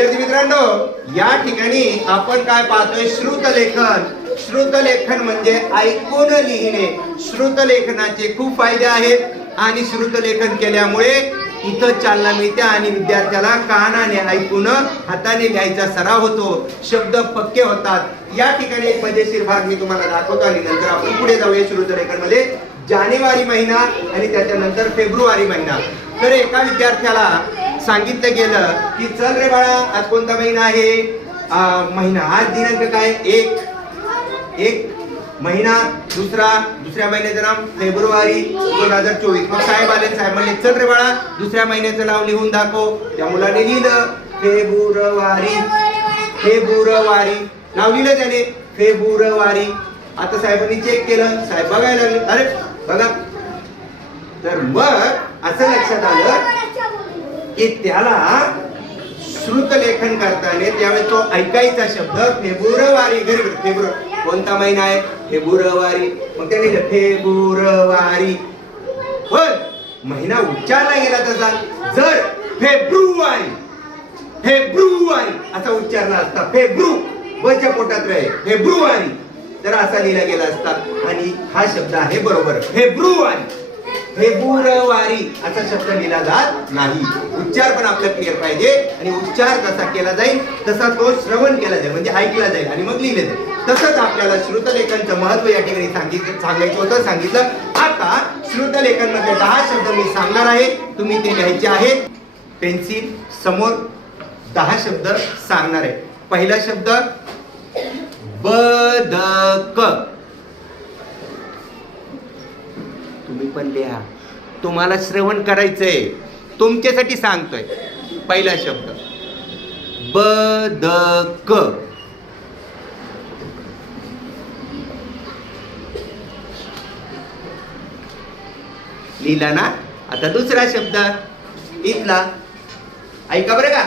विद्यार्थी मित्रांनो या ठिकाणी आपण काय पाहतोय? श्रुतलेखन. श्रुतलेखन म्हणजे ऐकून लिहिणे. श्रुतलेखनाचे खूप फायदे आहेत आणि श्रुतलेखन केल्यामुळे इथं चालना मिळते आणि विद्यार्थ्याला कानाने ऐकून हाताने लिहायचा सराव होतो. शब्द पक्के होतात. या ठिकाणी एक मजेशीर भाग मी तुम्हाला दाखवतो आणि नंतर आपण पुढे जाऊया श्रुतलेखनमध्ये जानेवारी महिना आणि त्याच्यानंतर फेब्रुवारी महिना. तर एका विद्यार्थ्याला सांगितलं गेलं की चल रे बाळा आज कोणता महिना आहे? महिना. आज दिनांक काय? एक. एक महिना. दुसरा दुसऱ्या महिन्याचं नाव फेब्रुवारी दोन हजार चोवीस. मग साहेब आले साहेब म्हणले चल रे बाळा दुसऱ्या महिन्याचं नाव लिहून दाखव. त्या मुलाने लिहिलं फेब्रुवारी. फेब्रुवारी. नाव लिहिलं त्याने फेब्रुवारी. आता साहेबांनी चेक केलं. साहेब बघायला लागले अरे बघा. तर मग असं लक्षात आलं की त्याला श्रुतलेखन करताना त्यावेळेस तो ऐकायचा शब्द फेब्रुवारी घरी फेब्रुवारी कोणता महिना आहे? फेब्रुवारी. मग त्याने लिहिलं फेब्रुवारी. पण महिना उच्चारला गेला तसा जर फेब्रुवारी फेब्रुवारी असा उच्चारला असता. फेब्रु वच्या पोटात राहील फेब्रुवारी. तर असा लिहिला गेला असता. आणि हा शब्द आहे बरोबर फेब्रुवारी. फेब्रुवारी असा शब्द लिहिला जात नाही. उच्चार पण आपला क्लिअर पाहिजे आणि उच्चार कसा केला जाईल तसा तो श्रवण केला जाईल म्हणजे ऐकला जाईल आणि मग लिहिले जाईल. तसंच आपल्याला श्रुतलेखनचं महत्त्व या ठिकाणी सांगितलं सांगायचं होतं सांगितलं. आता श्रुतलेखनमध्ये दहा शब्द मी सांगणार आहे. तुम्ही ते लिहायचे आहेत. पेन्सिल समोर दहा शब्द सांगणार आहे. पहिला शब्द बदक. तुम्ही पण लिहा. तुम्हाला श्रवण करायचंय. तुमच्यासाठी सांगतोय. पहिला शब्द. बदक. लिहिला ना? आता दुसरा शब्द. इथला. ऐका बरं का.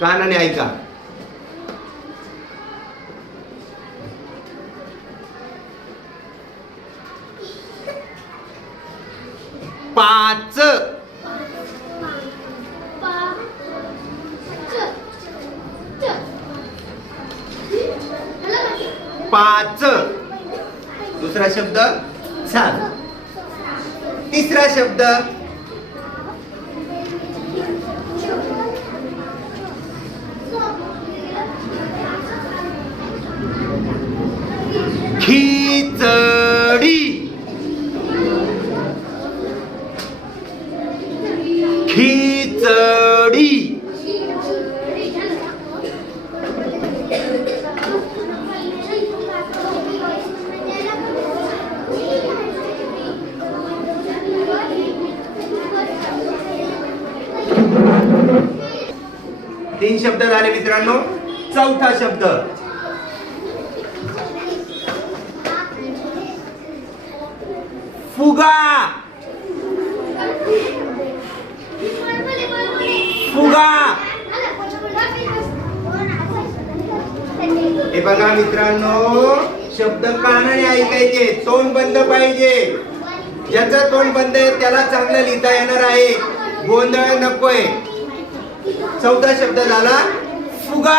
कानाने ऐका. पाच. दुसरा शब्द सात तिसरा शब्द तीन शब्द झाले मित्रांनो. चौथा शब्द. फुगा. फुगा. हे बघा मित्रांनो शब्द कानाने ऐकायचे तोंड बंद पाहिजे. ज्याचं तोंड बंद आहे त्याला चांगलं लिहिता येणार आहे. गोंधळ नकोय. चौथा शब्द झाला फुगा.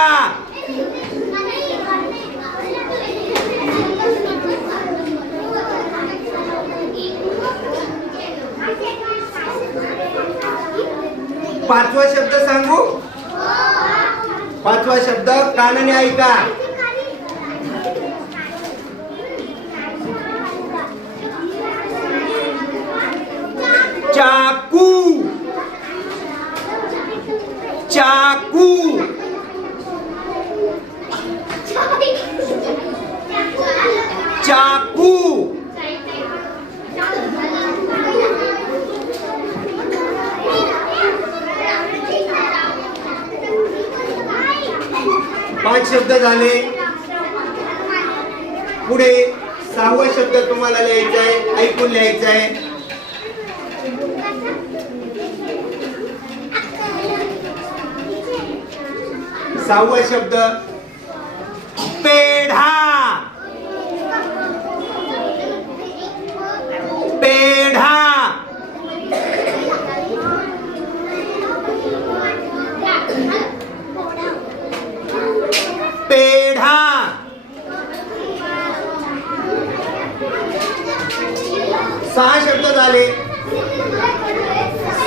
पाचवा शब्द सांगू? पाचवा शब्द कानाने ऐका चाकू चाकू चाकू पाच शब्द झाले. पुढे सहावा शब्द तुम्हाला लिहायचा आहे. ऐकून लिहायचा आहे. सहावा शब्द. पेढा.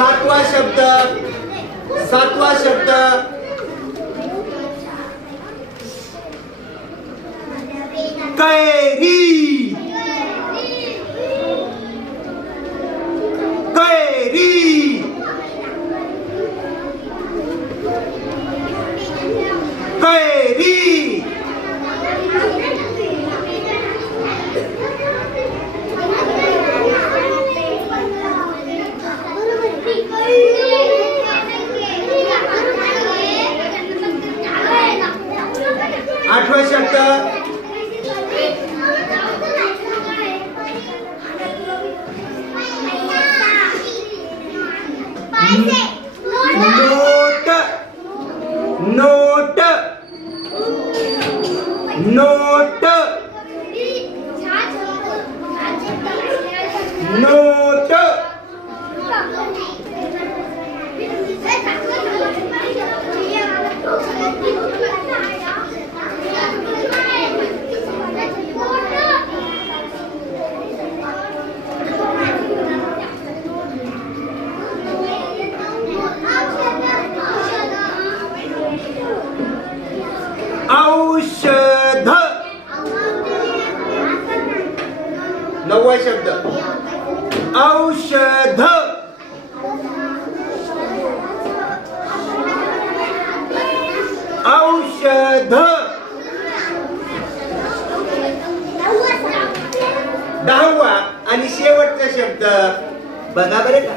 सातवा शब्द. सातवा शब्द. कैरी. कैरी. कैरी. नोट औषध. नववा शब्द. औषध. औषध. दहावा आणि शेवटचा शब्द. बघा बरे का.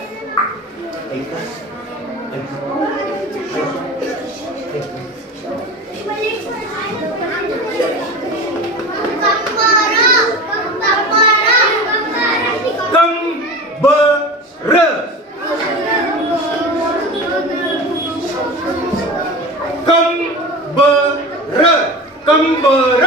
र. कंबर. कंबर. कंबर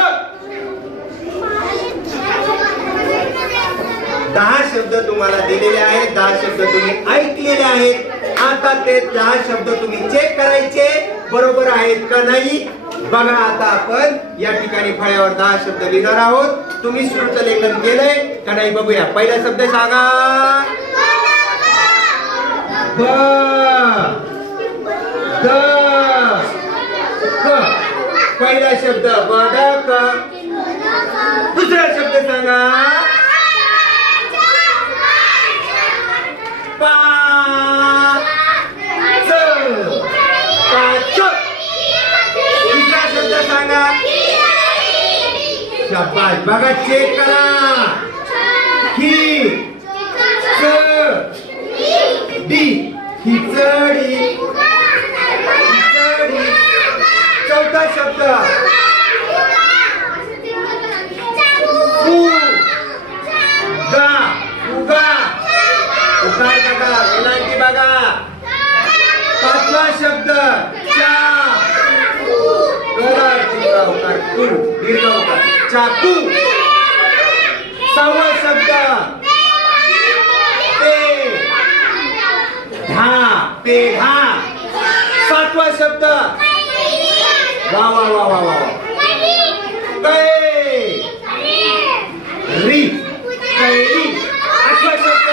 दहा शब्द तुम्हाला दिलेले आहेत दहा शब्द तुम्ही ऐकलेले आहेत. आता ते दहा शब्द तुम्ही चेक करायचे बरोबर आहेत का नाही? बघा आता आपण या ठिकाणी फळ्यावर दहा शब्द लिहिणार आहोत. तुम्ही श्रुत लेखन केलंय का नाही बघूया. पहिला शब्द सांगा. ब द क पहिला शब्द बदक दुसरा शब्द सांगा पाच पाच तिसरा शब्द सांगा शाबास बघा चेक करा ही च डी खिचडी खिचडी चौथा शब्द उ गा उगा उकार बघा वेलांटी बघा पाचवा शब्द चा गला दीर्घ उकार कु दीर्घ उकार चाकू. सहावा शब्द. पे धा. पेढा सातवा शब्द. वा वा वा वा वा कै री कैरी आठवा शब्द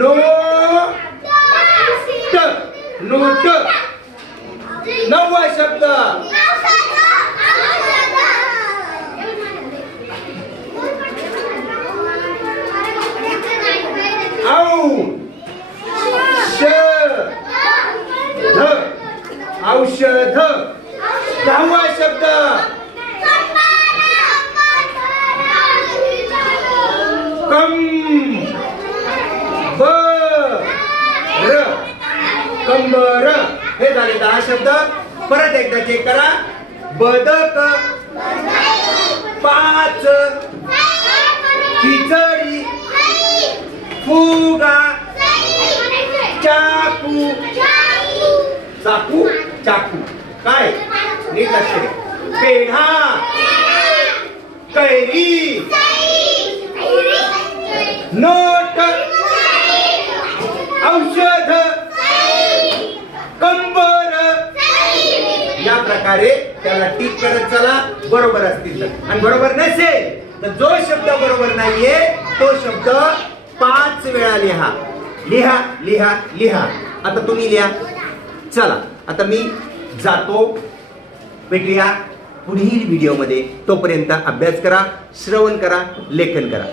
नो ट नोट नववा शब्द औ श ध औषध दहावा शब्द कम ब र बर हे झाले दहा शब्द. परत एकदा चेक करा. बदक. पाच. खिचडी. फुगा. चाकू. चाकू? चाकू. काय? नीट लक्ष दे. पेढा. कैरी. नोट. औषध कंबर या प्रकारे त्याला टीक करत चला बरोबर असतील तर. आणि बरोबर नसेल तर जो शब्द बरोबर नाहीये तो शब्द पाच वेळा लिहा. लिहा लिहा लिहा. आता तुम्ही लिहा. चला आता मी जातो. भेटूया पुढील व्हिडिओमध्ये तोपर्यंत अभ्यास करा श्रवण करा लेखन करा.